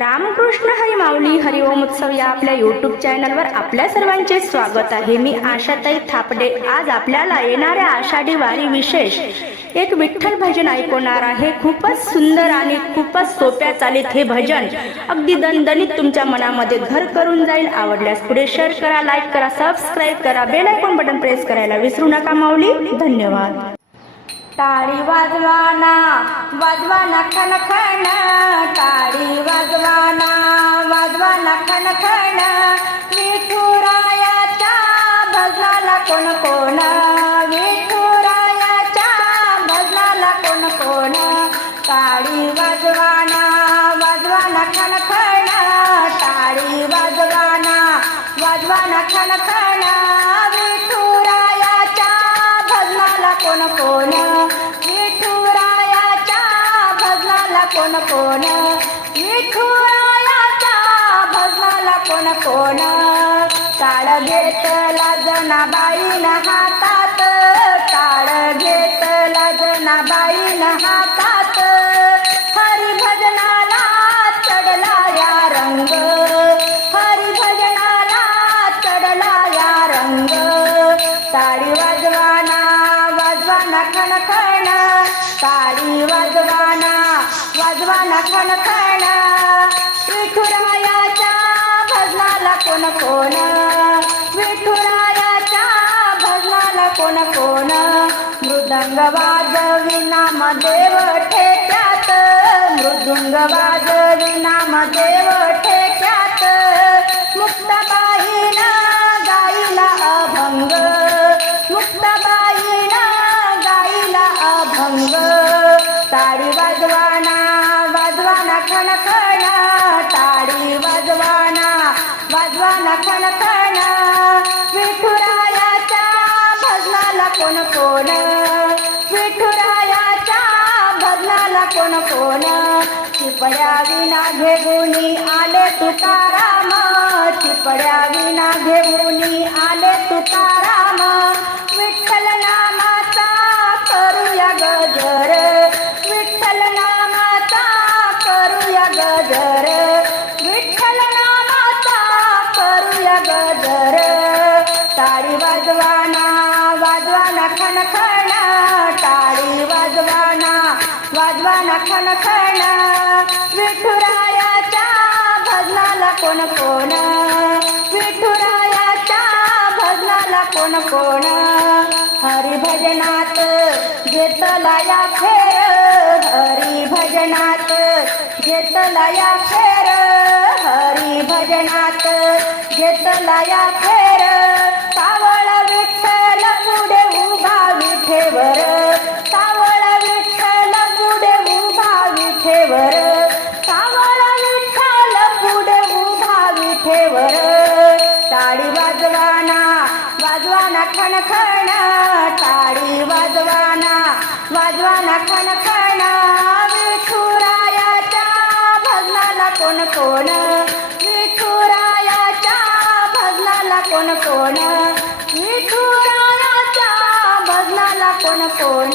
रामकृष्ण हरी माऊली हरिओम उत्सव या आपल्या यूट्यूब चॅनलवर आपल्या सर्वांचे स्वागत आहे। मी आशाताई थापडे आज आपल्याला येणाऱ्या आषाढी वारी विशेष एक विठ्ठल भजन ऐकवणार आहे। खूपच सुंदर आणि खूपच सोप्या चालीत हे भजन अगदी दणदणीत तुमच्या मनामध्ये घर करून जाईल। आवडल्यास पुढे शेअर करा, लाईक करा, सबस्क्राईब करा, बेल आयकॉन बटन प्रेस करायला विसरू नका। माऊली धन्यवाद। टाळी वाजवाना वाजवाना खणखण, टाळी वाजवाना वाजवाना खणखण, विठुरायाच्या भजनाला कोण कोण, विठुरायाच्या भजनाला कोण कोण। टाळी वाजवाना वाजवाना खणखण, टाळी वाजवाना वाजवाना खणखण, विठुरायाच्या भजनाला कोण कोण, विठुरायाच्या भजनाला कोण कोण, विठुरायाच्या भजनाला कोण कोण। टाळ घेतला जनाबाईन हातात, टाळ घेतला जनाबाईन हातात, हरी भजनाला चढला या रंग, हरी भजनाला चढला या रंग। टाळी वाजवाना वाजवाना खणखण, टाळी वाजवाना वाजवाना खणखण, विठुरायाच्या भजनाला कोण कोण, विठुरायाच्या भजनाला कोण कोण। मृदंग वाजविना देव ठेक्यात, मृदुंग वाजविना देव ठेक्यात, मुक्ताबाईन गाईला अभंग, मुक्ताबाईन गाईला अभंग। टाळी वाजवाना वाजवाना खणखण, टाळी वाजवाना वाजवाना खणखण, विठुरायाच्या भजनाला कोण कोण, विठुरायाच्या भजनाला कोण कोण। चिपड्या विना घेऊनी आले तुकाराम, चिपड्या विना घेऊनी आले तुकाराम, विठ्ठल नामाचा करूया गजर, विठ्ठल नामाचा करूया गजर, विठ्ठल नामाचा करूया गजर। टाळी वाजवाना वाजवाना खणखण, टाळी वाजवाना वाजवाना खणखण, विठुरायाच्या भजनाला कोण कोण, विठुरायाच्या भजनाला कोण कोण। हरी भजनात घेतला या फेर, हरी भजनात घेतला या फेर, हरी भजनात घेतला या फेर। सावळ विठ्ठल पुढे उभा विठेवर, सावळ विठ्ठल पुढे उभा विठेवर, सावळ विठ्ठल पुढे उभा विठेवर। टाळी वाजवाना वाजवाना खणखण, टाळी वाजवाना वाजवाना खणखण, विठुरायाच्या भजनाला कोण कोण, विठुरायाच्या भजनाला कोण कोण, विठुरायाच्या भजनाला कोण कोण।